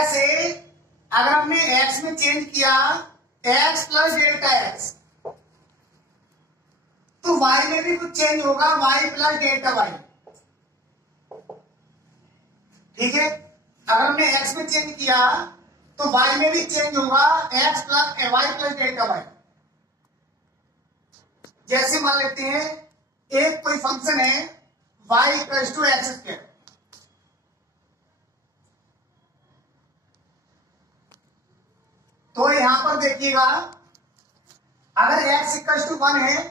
जैसे अगर हमने x में चेंज किया x प्लस डेल्टा x, तो y में भी कुछ चेंज होगा, y प्लस डेल्टा y। ठीक है, अगर हमने x में चेंज किया तो y में भी चेंज होगा, x plus y plus delta y। जैसे मान लेते हैं एक कोई फंक्शन है y equals to x square, तो यहां पर देखिएगा अगर x इक्वल्स टू 1 है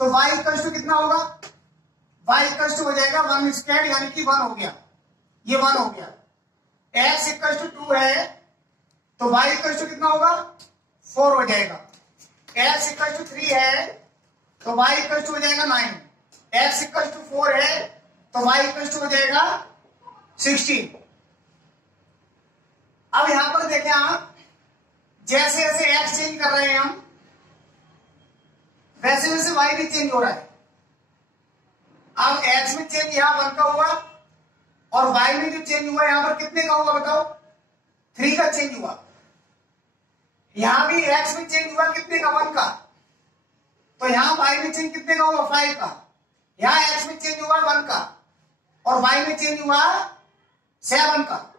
तो y इक्वल्स टू कितना होगा, y इक्वल्स टू हो जाएगा 1 स्क्वायर, यानी कि 1 हो गया, ये 1 हो गया। x इक्वल्स टू 2 है तो y इक्वल्स टू कितना होगा, 4 हो जाएगा। x इक्वल्स टू 3 है तो y इक्वल्स टू हो जाएगा 9, x इक्वल्स टू 4 है तो y इक्वल्स टू हो जाएगा 16। अब यहां पर देखें आप, जैसे जैसे x चेंज कर रहे हैं हम, वैसे वैसे y भी चेंज हो रहा है। अब x में चेंज यहां 1 का हुआ और y में जो चेंज हुआ यहां पर कितने का हुआ बताओ, 3 का चेंज हुआ। यहां भी x में चेंज हुआ कितने का, 1 का, तो यहां y में चेंज कितने का हुआ, 5 का। यहां x में चेंज हुआ 1 का और y में चेंज हुआ 7 का।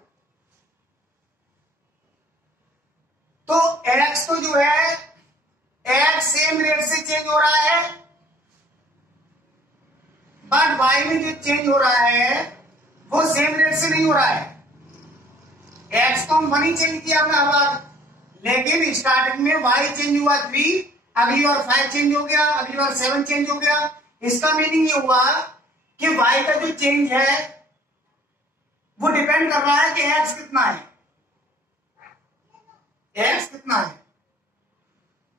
तो x तो जो है x सेम रेट से चेंज हो रहा है, बट y में जो चेंज हो रहा है वो सेम रेट से नहीं हो रहा है। x तो हम 1 ही चेंज किया हमने हर बार, लेकिन स्टार्टिंग में y चेंज हुआ 3, अगली बार 5 चेंज हो गया, अगली बार 7 चेंज हो गया। इसका मीनिंग ये हुआ कि y का जो चेंज है वो डिपेंड कर रहा है कि x कितना है, x कितना है।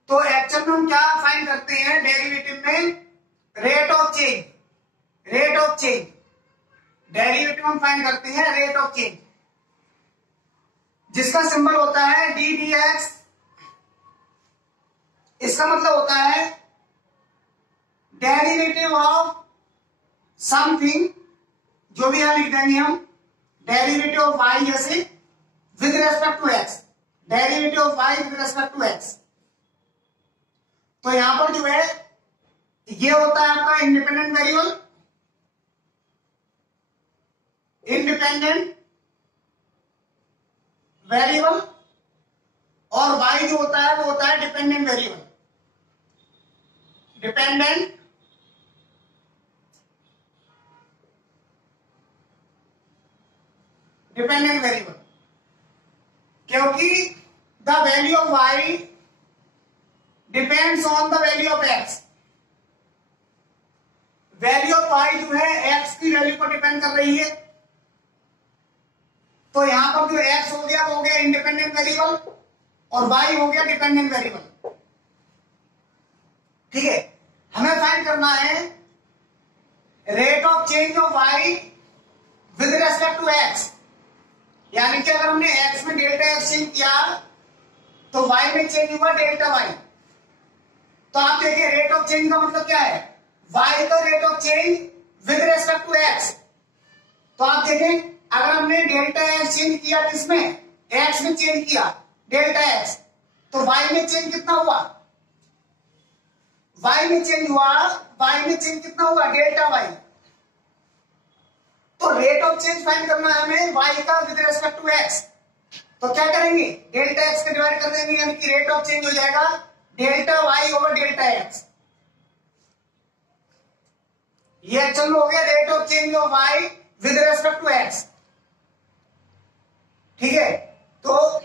तो एक्चुअल में हम क्या फाइंड करते हैं डेरिवेटिव में, rate of change, rate of change, derivative हम फाइंड करते हैं रेट ऑफ चेंज, जिसका सिंबल होता है डी डी एक्स। इसका मतलब होता है डेरिवेटिव ऑफ समथिंग, जो भी यहां लिख देंगे हम, डेरिवेटिव ऑफ y जैसे with respect to x, derivative of y with respect to x। तो यहां पर जो है ये होता है आपका इंडिपेंडेंट वेरिएबल, इंडिपेंडेंट वेरिएबल, और y जो होता है वो होता है dependent variable, dependent dependent variable, क्योंकि the value of y depends on the value of x। Value of y जो है x की वैल्यू पर डिपेंड कर रही है। तो यहां पर जो x हो गया वो हो गया इंडिपेंडेंट वेरिएबल और y हो गया डिपेंडेंट वेरिएबल। ठीक है, हमें फाइंड करना है rate of change of y with respect to x, यानी कि अगर हमने x में डेल्टा x चेंज किया तो y में चेंज हुआ डेल्टा y। तो आप देखिए रेट ऑफ चेंज का मतलब क्या है, y का rate of change with respect to x। तो आप देखें अगर हमने डेल्टा x चेंज किया किसमें, x में चेंज किया डेल्टा x, तो y में चेंज कितना हुआ, y में चेंज हुआ, y में चेंज कितना हुआ, डेल्टा y। तो रेट ऑफ चेंज फाइंड करना है हमें y का विद रेस्पेक्ट टू x। तो क्या करेंगे, डेल्टा x का डिवाइड कर देंगे, यानी कि रेट ऑफ चेंज हो जाएगा delta y over delta x। ये एक्चुअल में हो गया rate of change of y with respect to x। ठीक है, तो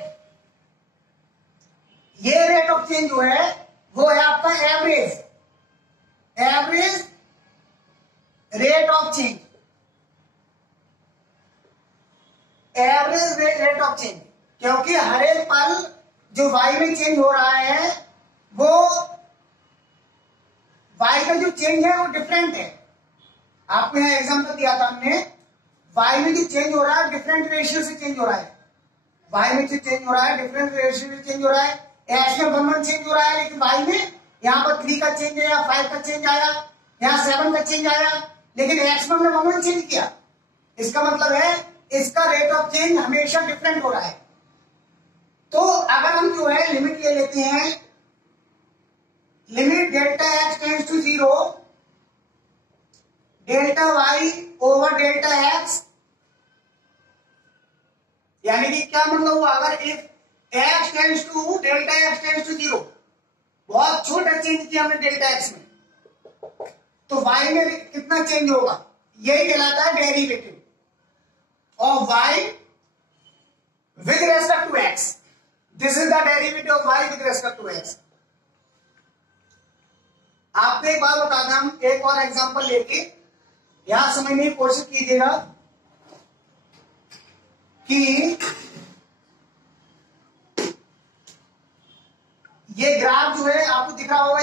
ये रेट ऑफ चेंज जो है वो है आपका average, average rate of change, average rate of change, क्योंकि हर एक पल जो y में चेंज हो रहा है वो y का जो चेंज है वो डिफरेंट है। आपको यहां एग्जांपल दिया था हमने, y में जो चेंज हो रहा है डिफरेंट रेशियो से चेंज हो रहा है, y में जो चेंज हो रहा है डिफरेंट रेशियो से चेंज हो रहा है। x में 1 चेंज हो रहा है, लेकिन y में यहाँ पर 3 का चेंज आया, 5 का चेंज आया, यहाँ 7 का चेंज आया, लेकिन x में हमने 1 चेंज किया। इसका मतलब है इसका रेट ऑफ चेंज हमेशा डिफरेंट हो रहा है। तो अगर हम जो है लिमिट ले लेते हैं, limit delta x tends to 0, delta y over delta x, यानी कि क्या मतलब हुआ, अगर if x tends to delta x tends to 0, बहुत छोटा चेंज किया हमने डेल्टा एक्स में, तो वाई में कितना चेंज होगा, यही कहलाता है derivative of y with respect to x. This is the derivative of y with respect to x. आपको एक बार बता दें, हम एक और एग्जांपल लेके यहां समझने की कोशिश कीजिएगा कि ये ग्राफ जो है आपको दिख रहा होगा,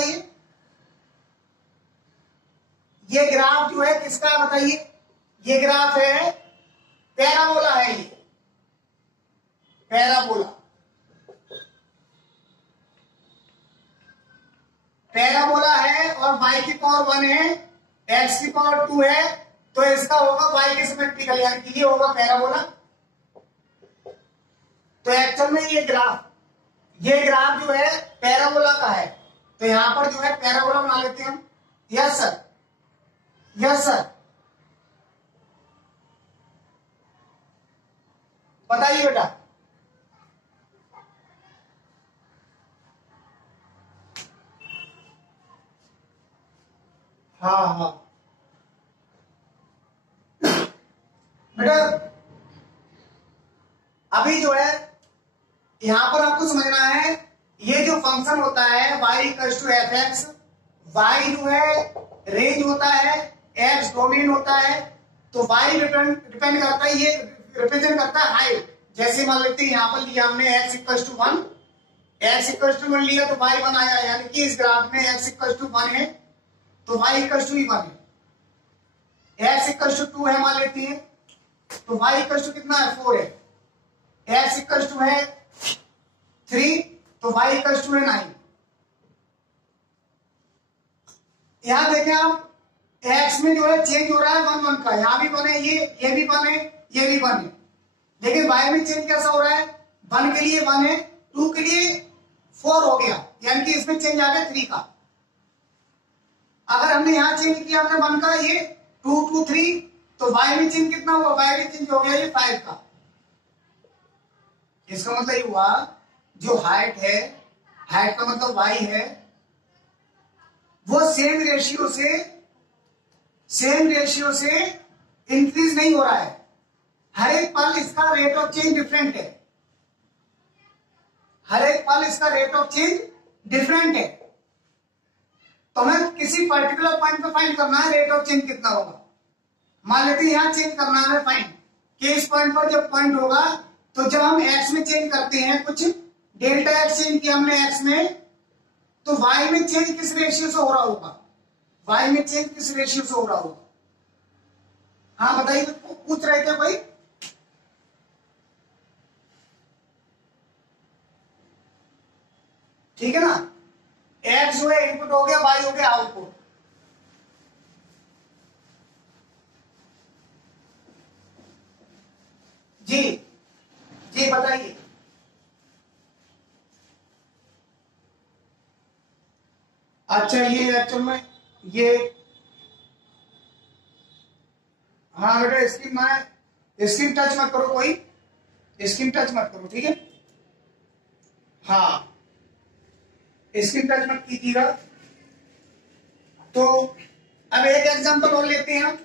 ये ग्राफ जो है किसका बताइए, ये ग्राफ है पैराबोला है, ये पैराबोला, पैराबोला है और y की पावर 1 है, x की पावर 2 है, तो इसका होगा y के सिमेट्रिकल, यानी कि ये होगा पैराबोला। तो एक्चुअल में ये ग्राफ जो है पैराबोला का है, तो यहां पर जो है पैराबोला बना लेते हैं हम। यस सर, यस सर, बताइए बेटा। हाँ हाँ बेटा, अभी जो है यहां पर आपको समझना है, ये जो फंक्शन होता है y equals to f x, y जो है रेंज होता है, x डोमेन होता है, तो y डिपेंड करता है, ये रिप्रेजेंट करता है हाइट। जैसे मान लेते हैं यहां पर लिया हमने x equals to 1, x equals to 1 लिया तो y 1 आया, यानी कि इस ग्राफ में x इक्वल्स टू 1 है तो y इक्वल्स टू 1 है। x इक्वल्स टू 2 है मान लेते हैं, तो y इक्वल्स टू कितना है, 4 है। x इक्वल्स टू है 3, तो y इक्वल्स टू है 9। यहां देखें आप, x में जो है चेंज हो रहा है 1 1 का, यहां भी 1 है, ये भी 1 है, ये भी 1 है, लेकिन y में चेंज कैसा हो रहा है, 1 के लिए 1 है, 2 के लिए 4 हो गया, यानी कि इसमें चेंज आ गया 3 का। अगर हमने यहां चेंज किया हमने 1 का, ये 2 2 3, तो y में चेंज कितना हुआ, y में चेंज हो गया ये 5 का। इसका मतलब ये हुआ जो हाइट है, हाइट का मतलब y है, वो सेम रेशियो से इंक्रीज नहीं हो रहा है। हर एक पल इसका रेट ऑफ चेंज डिफरेंट है, हर एक पल इसका रेट ऑफ चेंज डिफरेंट है। तो हमें किसी पर्टिकुलर पॉइंट पे फाइंड करना है रेट ऑफ चेंज कितना होगा। मान लेते हैं यहां चेंज करना है फाइंड कि इस पॉइंट पर जब पॉइंट होगा, तो जब हम x में चेंज करते हैं, कुछ डेल्टा एक्स चेंज किया हमने x में, तो y में चेंज किस रेशियो से हो रहा होगा, y में चेंज किस रेशियो से हो रहा होगा। हाँ बताइए, पूछ रहे थे भाई। ठीक है ना, x जो है इनपुट हो गया, y हो गया आउटपुट। जी जी बताइए। अच्छा ये एक्चुअल में ये, हाँ बेटा स्क्रीन टच मत करो, कोई स्क्रीन टच मत करो, ठीक है। हाँ स्क्रीन टच मत कीजिएगा। तो अब एक एग्जांपल और लेते हैं हम,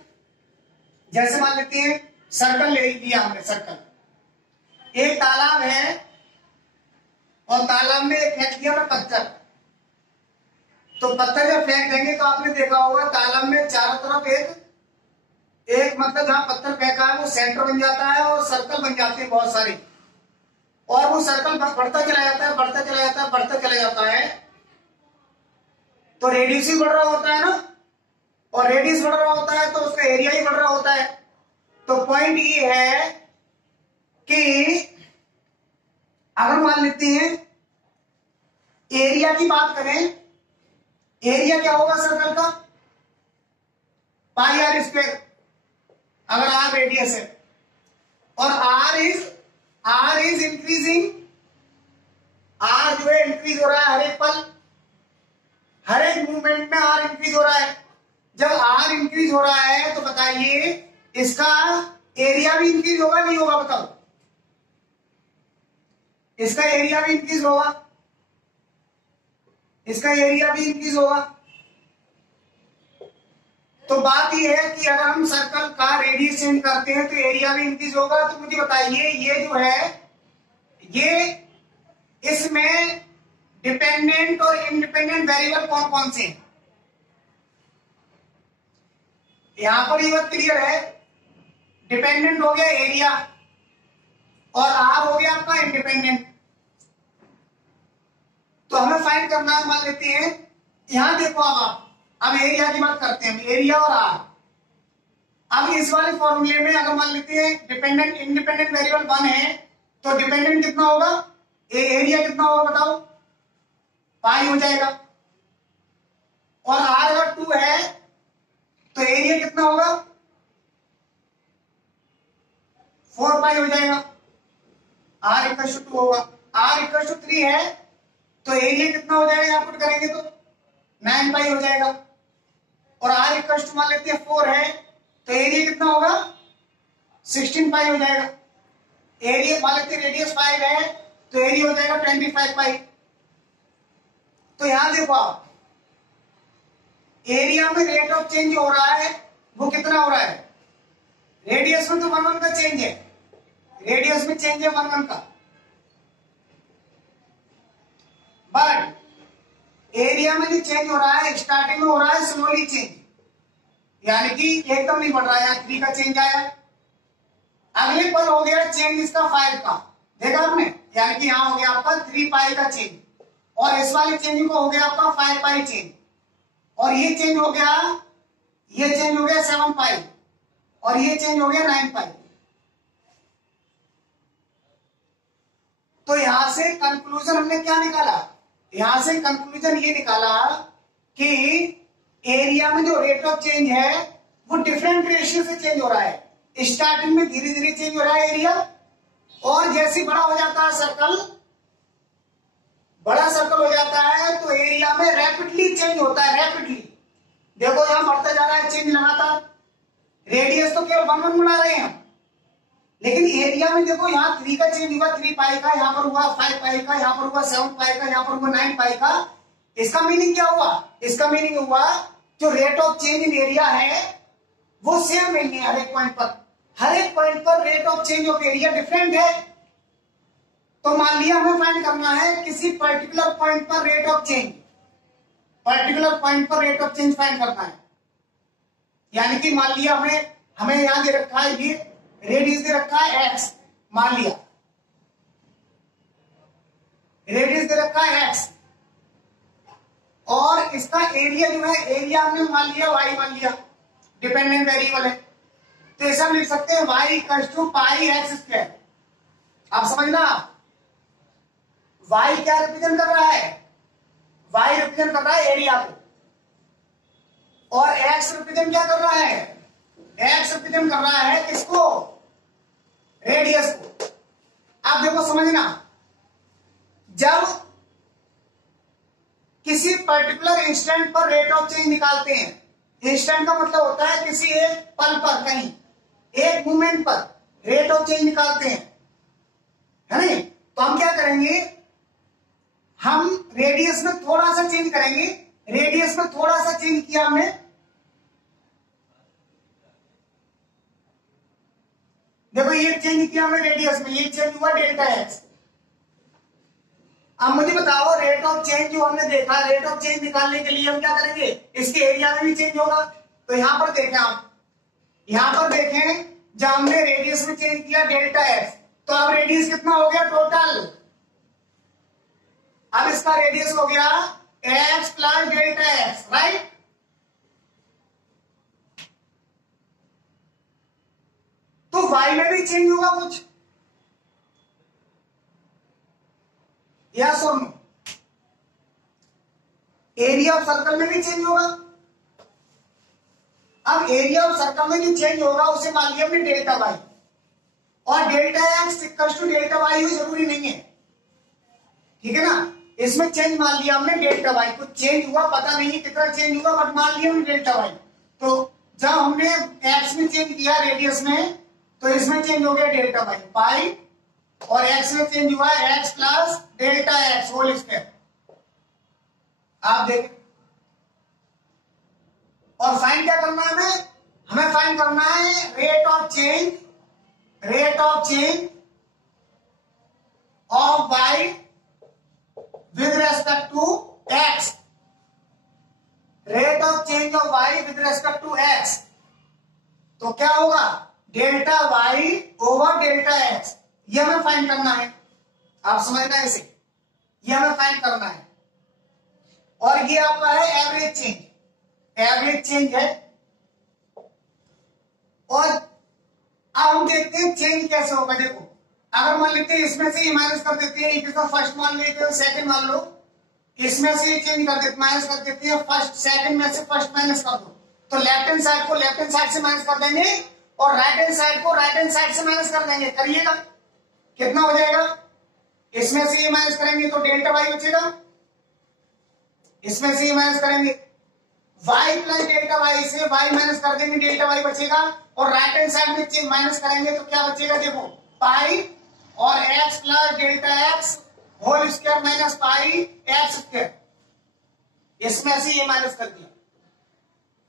जैसे मान लेते हैं सर्कल ले लिया हमने, सर्कल, एक तालाब है और तालाब में फेंक दिया ना पत्थर, तो पत्थर जब फेंक देंगे तो आपने देखा होगा तालाब में चारों तरफ एक मतलब जहां पत्थर फेंका है वो सेंटर बन जाता है और सर्कल बन जाते हैं बहुत सारे, और वो सर्कल बढ़ता चला जाता है, बढ़ता चला जाता है, बढ़ता चला जाता है, तो रेडियस ही बढ़ रहा होता है ना, और रेडियस बढ़ रहा होता है तो उसका एरिया ही बढ़ रहा होता है। तो पॉइंट ये है कि अगर मान लेते हैं एरिया की बात करें, एरिया क्या होगा सर्कल का, पाई आर स्क्वायर, अगर आर रेडियस है, और आर इज इंक्रीजिंग, आर जो है इंक्रीज हो रहा है हर एक पल, हर एक मूवमेंट में आर इंक्रीज हो रहा है। जब आर इंक्रीज हो रहा है तो बताइए इसका एरिया भी इंक्रीज होगा नहीं होगा, बताओ? इसका एरिया भी इंक्रीज होगा, इसका एरिया भी इंक्रीज होगा। तो बात यह है कि अगर हम सर्कल का रेडियस चेंज करते हैं तो एरिया भी इंक्रीज होगा। तो मुझे बताइए ये जो है ये इसमें डिपेंडेंट और इंडिपेंडेंट वेरिएबल कौन कौन से हैं? यहां पर ये बात क्लियर है, डिपेंडेंट हो गया एरिया और आर हो गया आपका इंडिपेंडेंट। तो हमें फाइंड करना है, मान लेते हैं यहां देखो अब एरिया की बात करते हैं, एरिया और आर। अब इस वाले फॉर्मूले में अगर मान लेते हैं डिपेंडेंट इंडिपेंडेंट वेरिएबल 1 है तो डिपेंडेंट कितना होगा, एरिया कितना होगा बताओ? पाई हो जाएगा। और आर अगर 2 है तो एरिया कितना होगा? 4 पाई हो जाएगा। आर इक्वल टू 2 होगा। आर इक्वल टू 3 है तो एरिया कितना हो जाएगा, आप पुट करेंगे तो 9 पाई हो जाएगा। और आर इक्वल टू मान लेते हैं 4 है तो एरिया कितना होगा, 16 पाई हो जाएगा। एरिया मान लेते हैं रेडियस 5 है तो एरिया हो जाएगा 25 पाई। तो यहां देखो आप एरिया में रेट ऑफ चेंज हो रहा है वो कितना हो रहा है, रेडियस में तो 1 का चेंज है, रेडियस में चेंज है 1 का, बट एरिया में जो चेंज हो रहा है स्टार्टिंग में हो रहा है स्लोली चेंज, यानी कि एकदम नहीं बढ़ रहा है। यहाँ 3 का चेंज आया, अगले पर हो गया चेंज इसका 5 का, देखा आपने, यानी कि यहाँ हो गया आपका 3 पाई का चेंज, और इस वाले चेंज को हो गया आपका 5 पाई चेंज, और ये चेंज हो गया, ये चेंज हो गया 7 पाई, और ये चेंज हो गया 9 पाई। तो यहां से कंक्लूजन हमने क्या निकाला, यहां से कंक्लूजन ये निकाला कि एरिया में जो रेट ऑफ चेंज है वो डिफरेंट रेशियो से चेंज हो रहा है। स्टार्टिंग में धीरे धीरे चेंज हो रहा है एरिया, और जैसे बड़ा हो जाता है सर्कल, बड़ा सर्कल हो जाता है तो एरिया में रैपिडली चेंज होता है, रैपिडली। देखो यहां बढ़ता जा रहा है चेंज लगातार, रेडियस तो केवल 1 बना रहे हैं हम, लेकिन एरिया में देखो यहाँ 3 का चेंज हुआ, 3 पाई का, यहाँ पर हुआ 5 पाई का, यहाँ पर हुआ 7 पाई का, यहाँ पर हुआ 9 पाई का। इसका मीनिंग क्या हुआ, इसका मीनिंग हुआ जो rate of change in area है वो सेम नहीं है हर एक पॉइंट पर, हर एक पॉइंट पर rate of change of area different है। तो मान लिया हमें फाइंड करना है किसी पर्टिकुलर पॉइंट पर rate of change, particular point पर रेट ऑफ चेंज फाइंड करना है। यानी कि मान लिया हमें यहां दे रखा है, ये रेडियस दे रखा है x, मान लिया रेडियस दे रखा है x, और इसका एरिया जो है, एरिया हमने मान लिया y, मान लिया डिपेंडेंट वेरिएबल है, तो ऐसा लिख सकते हैं y equal to pi x square. आप समझना y क्या रिप्रेजेंट कर रहा है, y रिप्रेजेंट कर रहा है एरिया को, और x रिप्रेजेंट क्या कर रहा है, x रिप्रेजेंट कर रहा है किसको, रेडियस को। आप देखो समझना, जब किसी पर्टिकुलर इंस्टेंट पर रेट ऑफ चेंज निकालते हैं, इंस्टेंट का मतलब होता है किसी एक पल पर, कहीं एक मोमेंट पर रेट ऑफ चेंज निकालते हैं, है नहीं? तो हम क्या करेंगे, हम रेडियस में थोड़ा सा चेंज करेंगे, रेडियस में थोड़ा सा चेंज किया हमने, देखो ये चेंज किया हमने रेडियस में, ये चेंज हुआ डेल्टा एक्स। अब मुझे बताओ रेट ऑफ चेंज जो हमने देखा, रेट ऑफ चेंज निकालने के लिए हम क्या करेंगे, इसके एरिया में भी चेंज होगा। तो यहां पर देखें आप, यहां पर देखें जब हमने रेडियस में चेंज किया डेल्टा एक्स, तो अब रेडियस कितना हो गया टोटल, अब इसका रेडियस हो गया x plus delta x, right? तो y में भी चेंज होगा कुछ, यस और नो? एरिया ऑफ सर्कल में भी चेंज होगा। अब एरिया ऑफ सर्कल में जो चेंज होगा उसे मान लिया हमने डेल्टा वाई, और delta x equal to delta y हो जरूरी नहीं है, ठीक है ना। इसमें चेंज मान लिया हमने डेल्टा वाई, कुछ चेंज हुआ पता नहीं कितना चेंज हुआ, बट मान लिया हमने डेल्टा वाई। तो जब हमने एक्स में चेंज किया रेडियस में, तो इसमें चेंज हो गया डेल्टा वाई पाई, और एक्स में चेंज हुआ x plus delta x whole square. आप देखें, और फाइंड क्या करना है हमें फाइंड करना है rate of change of y with respect to x, rate of change of y with respect to x. तो क्या होगा, delta y over delta x, ये हमें फाइंड करना है। आप समझना है इसे, ये हमें फाइंड करना है। और ये आपका है एवरेज चेंज है। और अब हम देखते हैं चेंज कैसे होगा। देखो, अगर मान लेते हैं इसमें से ये माइनस कर देते हैं, एक फर्स्ट मान लेते हैं, सेकंड मान लो, इसमें से चेंज कर देते माइनस कर देते हैं, फर्स्ट सेकंड में से फर्स्ट माइनस कर दो, तो लेफ्ट हैंड साइड को लेफ्ट हैंड साइड से माइनस कर देंगे और राइट हैंड साइड को राइट हैंड साइड से माइनस कर देंगे। करिएगा, कितना हो जाएगा, इसमें से ये माइनस करेंगे तो डेल्टा वाई बचेगा, इसमें से ये माइनस करेंगे y प्लस डेल्टा वाई से y माइनस कर देंगे, डेल्टा वाई बचेगा, और राइट हैंड साइड में माइनस करेंगे तो क्या बचेगा, देखो पाई और x plus delta x whole square minus pi x square, इसमें से ये माइनस कर दिया।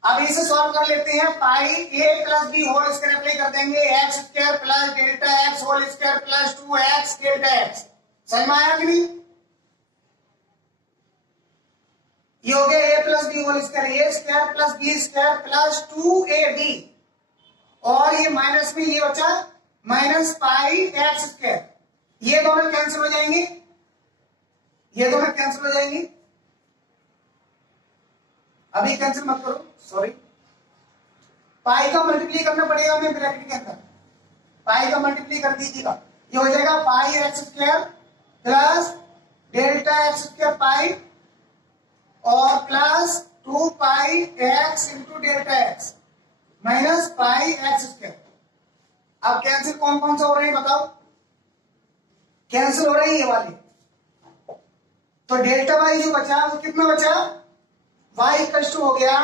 अब इसे सॉल्व कर लेते हैं, pi a plus b whole square apply कर देंगे, x square plus delta x whole square plus 2x delta x. समझ में आया कि नहीं, ये हो गया a plus b whole square, a square plus b square plus 2ab, और ये माइनस में ये बचा माइनस पाई एक्स स्क्वायर, ये दोनों कैंसिल हो जाएंगे, ये दोनों कैंसिल हो जाएंगे। अभी कैंसिल मत करो, सॉरी, पाई का मल्टीप्लाई करना पड़ेगा हमें ब्रैकेट के अंदर, पाई का मल्टीप्लाई कर दीजिएगा, ये हो जाएगा pi x square plus delta X square pi और plus 2 pi X into delta X minus pi x square. अब कैंसिल कौन कौन सा हो रहे हैं बताओ, कैंसिल हो रही है ये वाली, तो डेल्टा वाई जो बचा वो कितना बचा, वाई इक्वल टू हो गया,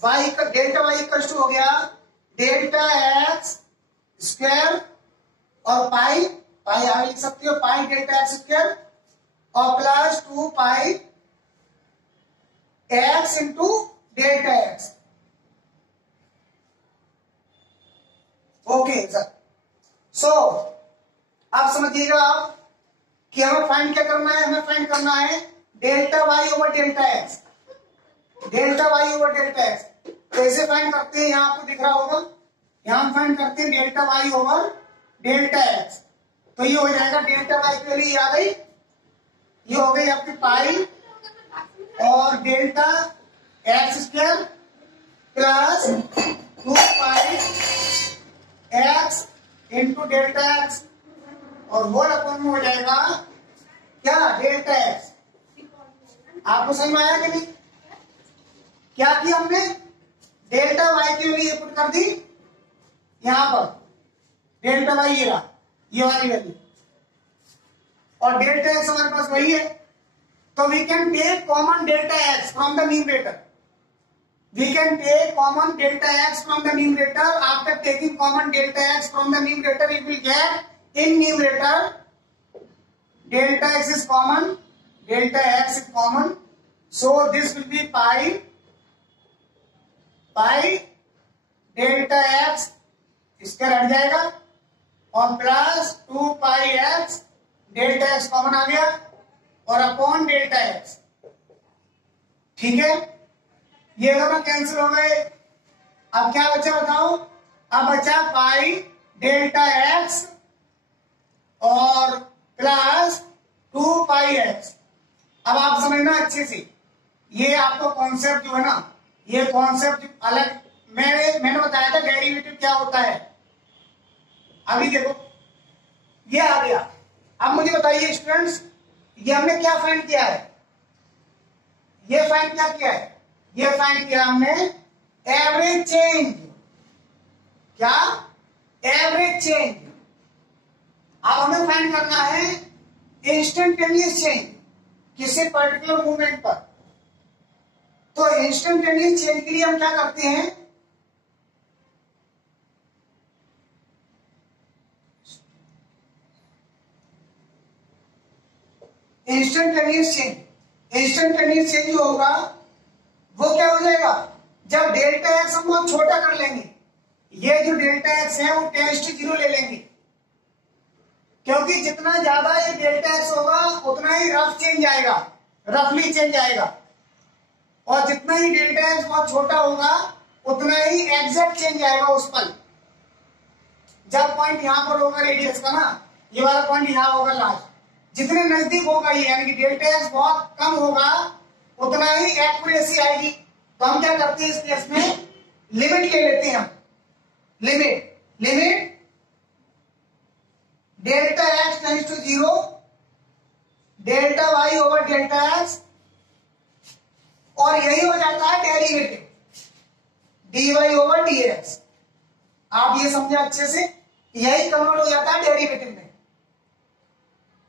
वाई का डेल्टा वाई इक्वल टू हो गया डेल्टा एक्स स्क्वायर और पाई, पाई आगे लिख सकते हो, पाई डेल्टा एक्स स्क्वायर और plus 2 pi X into delta X. Okay sir, so आप समझिएगा आप कि हमें फाइंड क्या करना है, हमें फाइंड करना है delta y over delta x, delta y over delta x. कैसे फाइंड करते हैं, यहां आपको दिख रहा होगा, यहां फाइंड करते हैं delta y over delta x, तो ये हो जाएगा डेल्टा वाई के लिए आ गई, ये हो गई आपकी पाई और delta X square plus 2 pi X into delta x और होल अपॉन में हो जाएगा क्या, डेल्टा एक्स। आपको समझ में आया कि नहीं, क्या किया हमने, डेल्टा वाई की वैल्यू पुट कर दी यहां पर, डेल्टा वाई ये रहा, ये वाली वैल्यू, और डेल्टा एक्स हमारे पास वही है, तो we can take common delta x from the numerator, we can take common delta x from the numerator. After taking common delta x from the numerator, it will get in numerator delta x is common, delta x is common, so this will be pi delta x, इसका हट जाएगा और plus 2 pi x delta x common आ गया और upon delta x, ठीक है, ये दोनों कैंसिल हो गए। अब क्या बचा बताओ, अब बचा पाई डेल्टा एक्स और प्लस 2 पाई एक्स। अब आप समझना अच्छे से, ये आपको कॉन्सेप्ट जो है ना, ये कॉन्सेप्ट अलग, मैंने बताया था डेरिवेटिव क्या होता है। अभी देखो ये आ गया, अब मुझे बताइए स्टूडेंट्स, ये हमने क्या फाइंड किया है, ये फाइंड क्या किया है, ये फाइंड किया हमने एवरेज चेंज, क्या एवरेज चेंज। अब हमें फाइंड करना है इंस्टेंटेनियस चेंज किसी पर्टिकुलर मूवमेंट पर। तो इंस्टेंटेनियस चेंज के लिए हम क्या करते हैं, इंस्टेंटेनियस चेंज जो होगा वो क्या हो जाएगा, जब डेल्टा एक्स हम बहुत छोटा कर लेंगे, ये जो डेल्टा एक्स है वो टेंड्स टू 0 ले लेंगे, क्योंकि जितना ज्यादा ये डेल्टा एक्स होगा उतना ही रफ चेंज आएगा, रफली चेंज आएगा, और जितना ही डेल्टा एक्स बहुत छोटा होगा उतना ही एग्जैक्ट चेंज आएगा उस पल। जब पॉइंट यहां पर होगा रेडियस का ना, ये वाला पॉइंट यहां होगा लास्ट, जितने नजदीक होगा ये, यानी कि डेल्टा एक्स बहुत कम होगा उतना ही एक्यूरेसी आएगी। तो हम क्या करते हैं इस केस में, लिमिट ले लेते हैं हम, limit delta x tends to 0, delta y over delta x, और यही हो जाता है डेरिवेटिव dy ओवर dx। आप ये समझे अच्छे से, यही कन्वर्ट हो जाता है डेरिवेटिव में।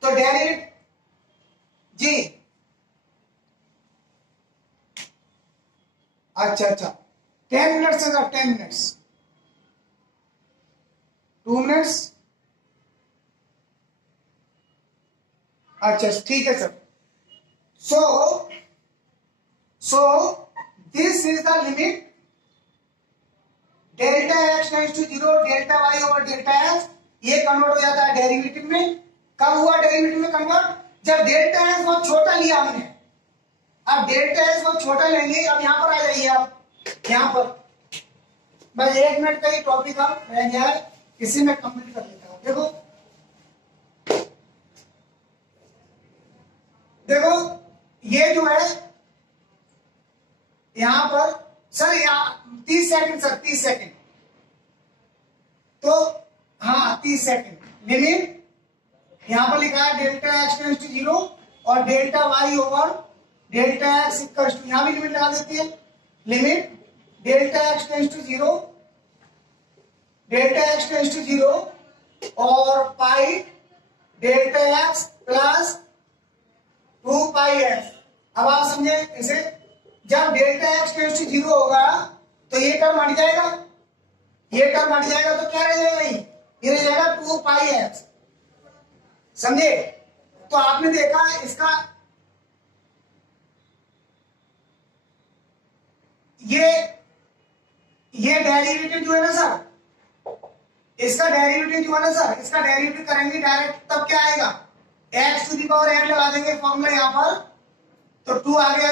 तो डेरिवेटिव जी, अच्छा 10 मिनट्स है सर, 10 मिनट्स, 2 मिनट्स, अच्छा ठीक है sir. So this is the limit delta x tends to 0, delta y over delta x, ये कन्वर्ट हो जाता है डेरिवेटिव में। कब हुआ डेरिवेटिव में कन्वर्ट, जब डेल्टा एक्स बहुत छोटा लिया हमने। अब डेल्टा एक्स बहुत छोटा लेंगे, अब यहां पर आ जाइए आप, यहां पर बस 1 मिनट का ही टॉपिक हम रह गया है, इसी में कंप्लीट कर लेता हूं। देखो ये जो है यहां पर सर, यहाँ 30 सेकंड सर, 30 सेकंड, तो हाँ 30 सेकंड। लिमिट यहां पर लिखा है डेल्टा एक्स टेंड्स टू 0 और delta y over delta x equals to, यहां भी लिमिट लगा देती है, limit delta x tends to 0, delta x tends to 0 और pi delta x plus 2 pi x. अब आप समझे इसे, जब डेल्टा एक्स टेंड्स टू 0 होगा तो ये टर्म हट जाएगा, ये टर्म हट जाएगा, तो क्या रह जाएगा, ये रह जाएगा 2 पाई एक्स। समझे? तो आपने देखा इसका ये डेरिवेटिव जो है ना सर, इसका डेरिवेटिव जो है ना सर, इसका डेरिवेटिव करेंगे डायरेक्ट, तब क्या आएगा, x to the power n लगा देंगे फॉर्मूला यहां पर, तो 2 आ गया।